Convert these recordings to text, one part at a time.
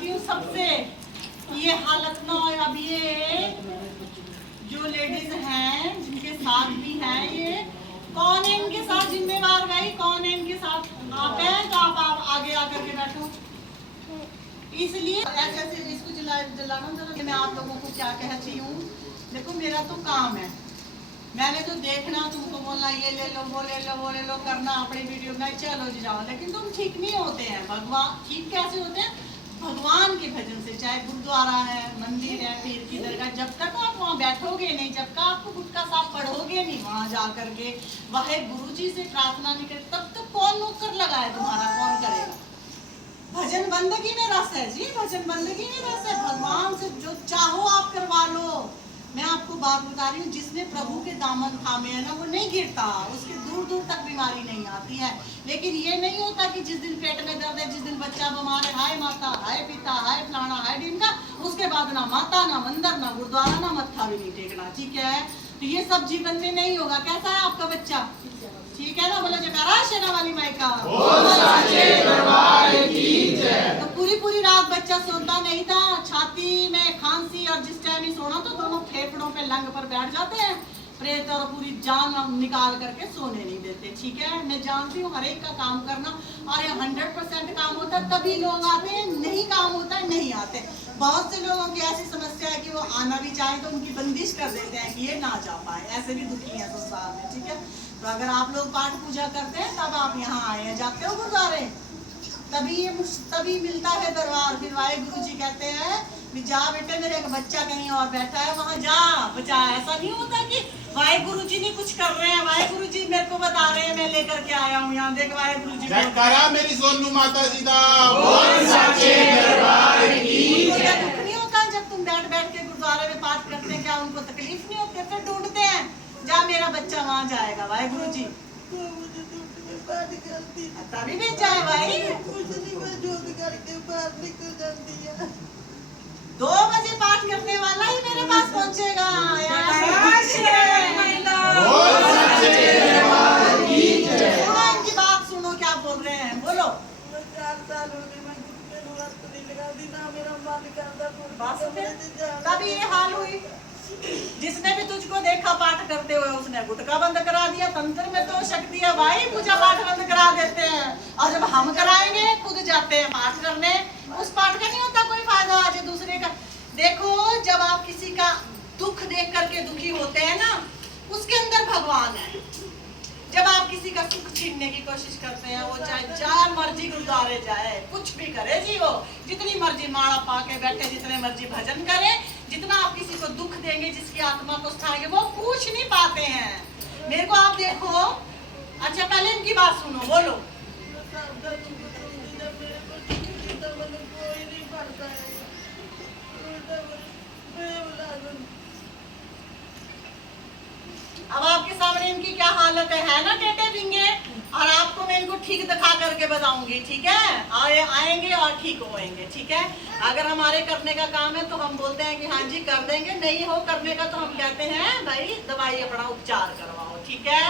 चाहती हूँ सबसे ये हालत ना हो। अब ये जो लेडीज हैं जिनके साथ भी हैं, ये कौन है इनके साथ जिम्मेवार भाई? कौन है इनके साथ? आप हैं तो आप आगे आकर के बैठो। इसलिए ऐसे ऐसे इसको जलाना जरा। मैं आप लोगों को क्या कहती हूँ, देखो मेरा तो काम है, मैंने तो देखना, तुमको बोलना ये ले लो वो ले लो वो ले लो, करना अपनी वीडियो में, चलो जी जाओ। लेकिन तुम ठीक नहीं होते हैं। भगवान ठीक कैसे होते हैं? भगवान के भजन से, चाहे गुरुद्वारा है, मंदिर है, पीर की दरगाह, जब तक आप वहाँ बैठोगे नहीं, जब तक आपको गुटका साहब पढ़ोगे नहीं वहाँ जा करके, वह गुरु जी से प्रार्थना नहीं करे, तब तक कौन नौकर लगा है तुम्हारा? कौन करेगा? भजन बंदगी में रस है जी, भजन बंदगी में रस है। भगवान से जो चाहो आप करवा लो। मैं आपको बात बता रही हूँ, जिसने प्रभु के दामन थामे है ना, वो नहीं गिरता, उसके दूर दूर तक बीमारी नहीं आती है। लेकिन ये नहीं होता कि जिस दिन पेट में दर्द है, जिस दिन बच्चा बीमार है, हाय माता, हाय पिता, हाय फलाना, हाय ढिमका, उसके बाद ना माता, ना मंदिर, ना गुरुद्वारा, ना मत्था भी नहीं टेकना। ठीक है, तो ये सब जीवन में नहीं होगा। कैसा है आपका बच्चा? ठीक है ना? बोलो जयकारा शेरा वाली माई का। तो पूरी रात बच्चा सोता नहीं था, छाती में खांसी, और जिस टाइम ही सोना तो दोनों फेफड़ों पे लंग पर बैठ जाते हैं प्रेत, और पूरी जान निकाल करके सोने नहीं देते। ठीक है, मैं जानती हूँ हर एक का काम करना, और ये 100% काम होता है तभी लोग आते हैं, नहीं काम होता है नहीं आते। बहुत से लोगों की ऐसी समस्या है कि वो आना भी चाहे तो उनकी बंदिश कर देते हैं कि ये ना जा पाए, ऐसे भी दुखी हैं संसार में। ठीक है, तो अगर आप लोग पाठ पूजा करते हैं तब आप यहाँ आए हैं, जाते हो गुरुद्वारे, तभी मिलता है दरबार। फिर वाहे गुरु जी कहते हैं कि जा बेटे, मेरे एक बच्चा कहीं और बैठा है, वहाँ जा बचा। ऐसा नहीं होता कि वाहे गुरु जी नहीं कुछ कर रहे हैं, वाहे गुरु जी मेरे को बता रहे हैं, मैं लेकर के आया हूँ यहाँ, देख वाहे गुरु जी करा मेरी सोनू माता जी दा दुख नहीं होता जब तुम बैठ बैठ के गुरुद्वारे में पाठ करते हैं? क्या उनको तकलीफ नहीं होती? फिर ढूंढते हैं, जा मेरा बच्चा वहाँ जाएगा, वाहे गुरु जी तभी भेजा है भाई। 2 बजे पाठ करने वाला ही मेरे पास पहुँचेगा। इनकी बात सुनो, क्या बोल रहे हैं, बोलो। 4 साल हो गए, मैं गुटके को हाथ नहीं लगा दी ना, मेरा मन करता तभी ये हाल हुई। जिसने भी तुझको देखा पाठ करते हुए, उसने गुटका बंद करा दिया। तंत्र में तो शक्ति है भाई, पूजा पाठ बंद करा देते हैं, और जब हम कराएंगे खुद जाते हैं पाठ करने। उस पाठ का नहीं होता कोई फायदा आज दूसरे का। देखो, जब आप किसी का दुख देख करके दुखी होते हैं ना, उसके अंदर भगवान है। जब आप किसी का सुख छीनने की कोशिश करते हैं, वो चाहे जहाँ मर्जी गुरुद्वारे जाए, कुछ भी करे जी, वो जितनी मर्जी माला पाके बैठे, जितने मर्जी भजन करे, जितना आप किसी को दुख देंगे, जिसकी आत्मा को उठाएंगे, वो पूछ नहीं पाते हैं। मेरे को आप देखो। अच्छा, पहले इनकी बात सुनो, बोलो। अब आपके सामने इनकी क्या हालत है ना, टेटे पिंगे, और आपको मैं इनको ठीक दिखा करके बताऊंगी। ठीक है, आएंगे और ठीक होएंगे। ठीक है, अगर हमारे करने का काम है तो हम बोलते हैं कि हाँ जी कर देंगे, नहीं हो करने का तो हम कहते हैं भाई दवाई अपना उपचार करवाओ। ठीक है,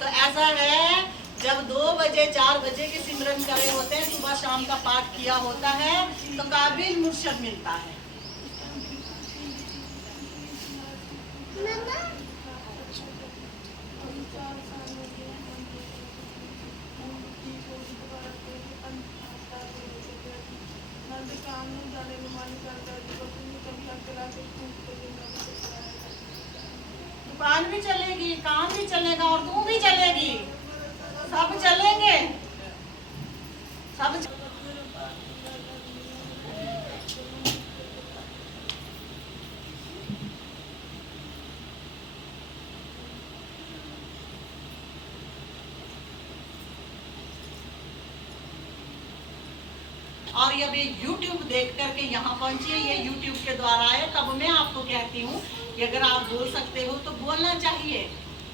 तो ऐसा है, जब 2 बजे 4 बजे के सिमरन करे होते हैं, सुबह शाम का पाठ किया होता है, तो काबिल मुर्शद मिलता है। दुकान भी चलेगी, काम भी चलेगा, और तू भी चलेगी, सब चलेंगे, सब। और ये भी YouTube देख करके यहाँ पहुंची है, ये YouTube के द्वारा है। तब मैं आपको कहती हूँ कि अगर आप बोल सकते हो तो बोलना चाहिए।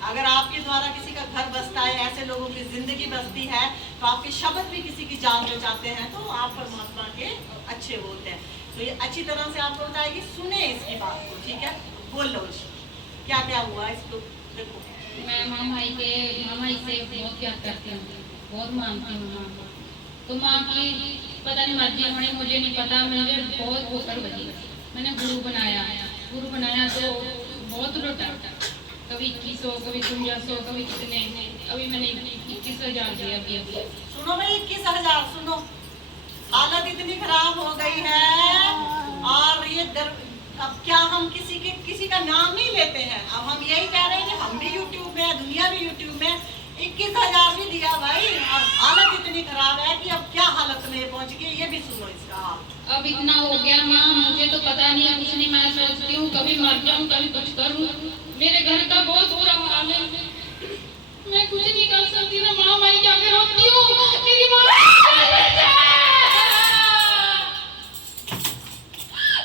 अगर आपके द्वारा किसी का घर बसता है, ऐसे लोगों की जिंदगी बसती है, तो आपके शब्द भी किसी की जान बचाते हैं, तो आप परमात्मा के अच्छे होते हैं। तो ये अच्छी तरह से आपको बताएगी, सुने इसकी बात को। ठीक है, बोल लो क्या क्या हुआ इसको। देखो, मैं मामा से बहुत प्यार करती हूँ, बहुत मानती हूँ माँ को। तो माँ की पता नहीं मर्जी होनी, मुझे नहीं पता। मुझे बहुत भूखर बजी। मैंने गुरु बनाया तो बहुत लुटा, कभी 2100, कभी 5300, कभी कितने। अभी मैंने 21,000 दिया अभी। सुनो भाई, 21,000 सुनो। हालत इतनी खराब हो गई है और ये अब क्या हम किसी का नाम नहीं लेते हैं। अब हम यही कह रहे हैं कि हम भी यूट्यूब में है, दुनिया भी यूट्यूब में। 21,000 भी दिया भाई और हालत इतनी खराब है कि अब क्या हालत में पहुंच गई, ये भी सुनो इसका हाल। अब इतना हो गया माँ, मुझे तो पता नहीं है कुछ नहीं। मैं सोचती हूँ कभी मर जाऊँ, कभी कुछ करूँ। मेरे घर का बहुत बुरा हाल है, मैं कुछ नहीं कर सकती ना माँ। मैं क्या रोती हूँ,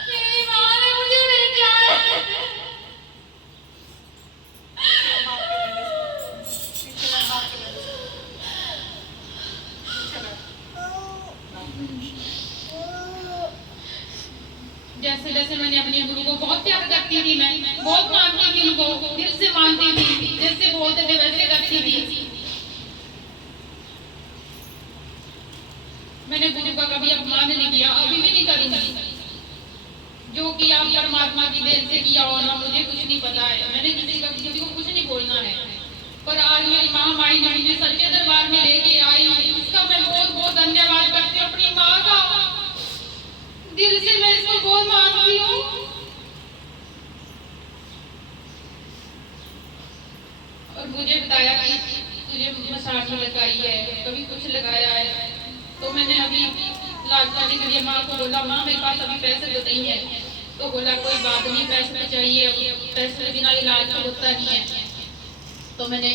मेरी माँ ने मुझे भेजा है। जैसे जैसे मैंने अपने गुरु को बहुत प्यार करती थी, मैं बहुत मानती थी उनको, दिल से मानती थी, जैसे बोलते थे वैसे करती थी। मैंने गुरु का कभी अपमान नहीं किया, अभी भी नहीं करूंगी। जो किया परमात्मा की देन से किया होना, मुझे कुछ नहीं पता है। मैंने किसी को कुछ नहीं बोलना है। पर आज मेरी महामाई ने मुझे सच्चे दरबार में लेके आई, इसका मैं बहुत बहुत धन्यवाद करती हूँ अपनी माँ का। दिल से मैं इसको बहुत मानती हूँ। और मुझे बताया कि तुझे मसाज लगाई है, कभी कुछ लगाया है। तो मैंने अभी इलाज करने के लिए माँ को बोला, माँ मेरे पास अभी पैसे तो नहीं है। तो बोला कोई बात नहीं, पैसे तो चाहिए, पैसे के बिना इलाज तो होता नहीं है। तो मैंने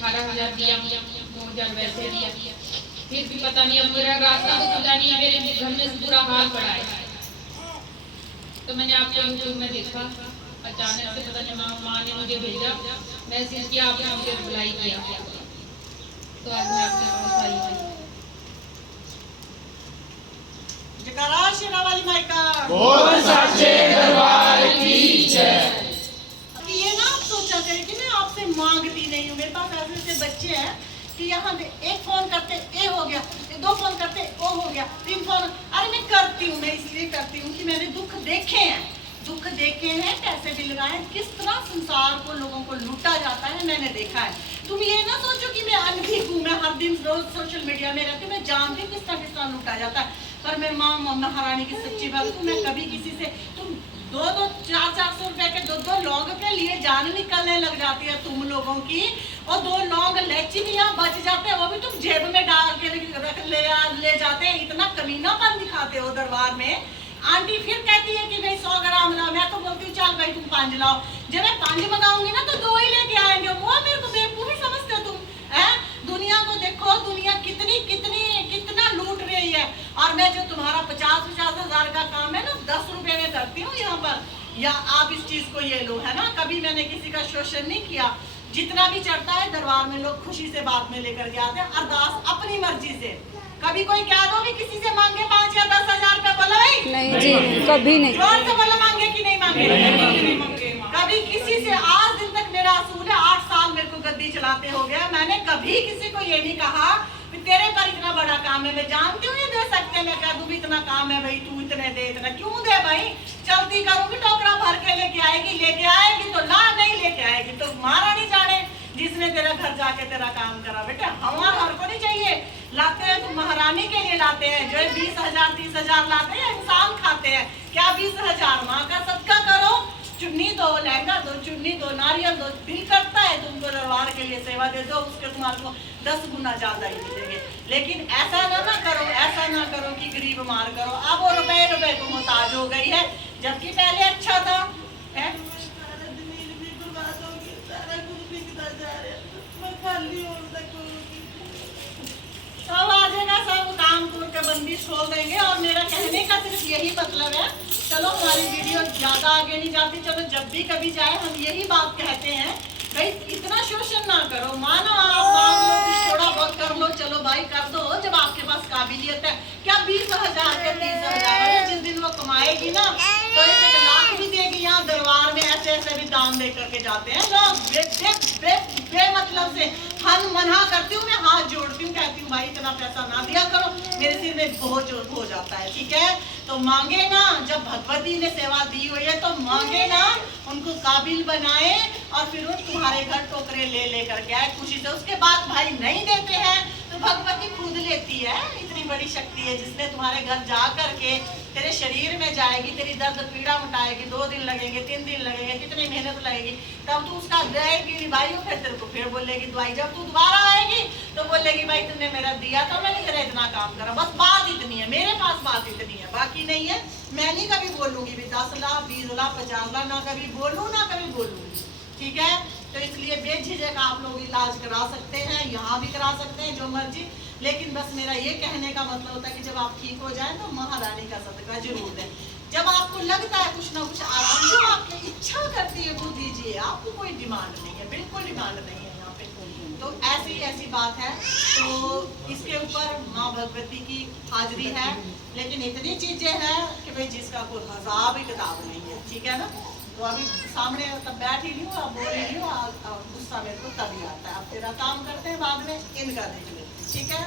18,000 दिया, 2,000 वैसे दिया। फिर भी पता नहीं, अब मेरा रास्ता तो खुदा नहीं है, मेरे घर में बुरा हाल पड़ा है। तो मैंने आपको यूट्यूब में देखा, अचानक से पता नहीं माँ ने मुझे भेजा, मैसेज किया, आपने मुझे रिप्लाई किया, तो आज मैं आपके पास आई हूँ। जयकारा शेरा वाली माई का। बोल सच्चे दरबार की जय। ये ना आप सोचा करें कि मैं आपसे मांगती नहीं हूँ। मेरे पास ऐसे बच्चे हैं कि यहाँ एक फोन करते ए हो गया, 2 फोन करते ओ हो गया, 3 फोन। अरे मैं करती हूँ, मैं इसलिए करती हूँ कि मैंने दुख देखे हैं, पैसे भी लगाए, किस तरह संसार को लोगों को लूटा जाता है, मैंने देखा है। तुम ये ना सोचो कि मैं अनभिज्ञ हूँ, मैं हर दिन रोज सोशल मीडिया में रहती हूँ, मैं जानती हूँ किस तरह लूटा जाता है। पर मैं माँ महारानी की सच्ची बात हूँ, मैं कभी किसी से तुम 2-2, 400 रुपए के 2 लौंग के लिए जान निकलने लग जाती है तुम लोगों की। और 2 लौंग लेची भी यहाँ बच जाते हैं, वो भी तुम जेब में डाल के रख ले जाते हैं। इतना कमीनापन दिखाते हो दरबार में। आंटी फिर कहती है कि भाई 100 ग्राम लाओ, मैं तो बोलती हूँ चल भाई तुम 5 लाओ। जब मैं 5 मंगाऊंगी ना तो 2 ही लेके आएंगे। वो मेरे को बेवकूफी समझते हो तुम, है? दुनिया को देखो, दुनिया कितना लूट रही है। और मैं जो तुम्हारा 50-50 हजार का काम है ना, 10 रुपए में करती हूँ यहाँ पर, या आप इस चीज को ये लो, है ना। कभी मैंने किसी का शोषण नहीं किया। जितना भी चढ़ता है दरबार में लोग खुशी से बाद में लेकर के आते हैं, अरदास अपनी मर्जी से। कभी कोई कह दो भी किसी से मांगे 5 या 10 हजार रुपए, बोला भाई नहीं जी, कभी नहीं। जोर से बोला, मांगे कि नहीं मांगे? कभी किसी से, आज दिन तक मेरा असूल है, 8 साल मेरे को गद्दी चलाते हो गया, मैंने कभी किसी को ये नहीं कहा तेरे पर इतना बड़ा काम है, मैं जानती हूँ ये दे सकते हैं, मैं कह दूँ इतना काम है भाई तू इतने दे, इतना क्यों दे भाई, चलती करूंगी टोकरा भर के लेके आएगी तो ला, नहीं लेके आएगी तो महारानी जाने जिसने तेरा घर जाके तेरा काम करा। बेटा हमारा हर को नहीं चाहिए, लाते हैं तो महारानी के लिए लाते हैं। जो 20,000 30,000 लाते हैं इंसान खाते हैं, क्या 20,000 माँ का सदका करो, चुन्नी दो, लहंगा दो, चुन्नी दो, नारियल दो, दिल करता है तुमको दरबार के लिए सेवा दे दो, उसके तुम्हारे को 10 गुना ज्यादा ही मिलेंगे। लेकिन ऐसा ना करो कि गरीब मार करो। अब वो रुपए को मोहताज हो गई है, जबकि पहले अच्छा था। सब आ जाएगा, सब काम तोड़ के बंदिश खोल देंगे। और मेरा कहने का सिर्फ यही मतलब है, चलो हमारी वीडियो ज्यादा आगे नहीं जाती, चलो जब भी कभी जाए हम यही बात कहते हैं, भाई इतना शोषण ना करो। मानो आप मांग लो, थोड़ा बहुत कर लो, चलो भाई कर दो जब आपके पास काबिलियत है। क्या 20,000 के 30,000 जिस दिन वो कमाएगी ना तो 1 लाख भी देगी। यहाँ दरबार में ऐसे ऐसे भी दान दे करके जाते हैं लोग बेमतलब से। हम मना करती हूँ, मैं हाथ जोड़ती हूँ, कहती हूँ भाई इतना पैसा ना दिया करो, मेरे सिर में बोझ हो जाता है। ठीक है, तो मांगे ना, जब भगवती ने सेवा दी हुई है तो मांगे ना, उनको काबिल बनाए और फिर वो तुम्हारे घर टोकरे ले लेकर के आए खुशी से। उसके बाद भाई नहीं देते हैं तो भगवती खुद लेती है। इतनी बड़ी शक्ति है जिसने तुम्हारे घर जा करके तेरे शरीर में जाएगी, तेरी दर्द पीड़ा मिटाएगी। 2 दिन लगेंगे, 3 दिन लगेंगे, कितनी मेहनत लगेगी, तब तू उसका देगी निभाई, फिर तेरे को फिर बोलेगी दवाई। जब तू दोबारा आएगी तो बोलेगी भाई तुमने मेरा दिया था, मैंने तेरा इतना काम करा। बस बात इतनी है, मेरे पास बात इतनी है, बाकी नहीं है। मैं नहीं कभी बोलूंगी भी 10 लाख 20 लाख 50 लाख, ना कभी बोलूँ ना कभी बोलूंगी। ठीक है, तो इसलिए बेझिझक आप लोग इलाज करा सकते हैं, यहाँ भी करा सकते हैं, जो मर्जी। लेकिन बस मेरा ये कहने का मतलब होता है कि जब आप ठीक हो जाए तो महारानी का सदका जरूर दें। जब आपको लगता है कुछ ना कुछ आराम, जो आपकी इच्छा करती है वो दीजिए, आपको कोई डिमांड नहीं है, बिल्कुल डिमांड नहीं है यहाँ पे। तो ऐसी बात है। तो इसके ऊपर माँ भगवती की हाजिरी है, लेकिन इतनी चीजें हैं कि भाई जिसका कोई हिसाब ही किताब नहीं है। ठीक है ना, तो अभी सामने तब बैठ ही नहीं हो, अब बोल ही नहीं हो, गुस्सा मेरे को तभी आता है। अब तेरा काम करते हैं, बाद में इनका देख लेते हैं। ठीक है।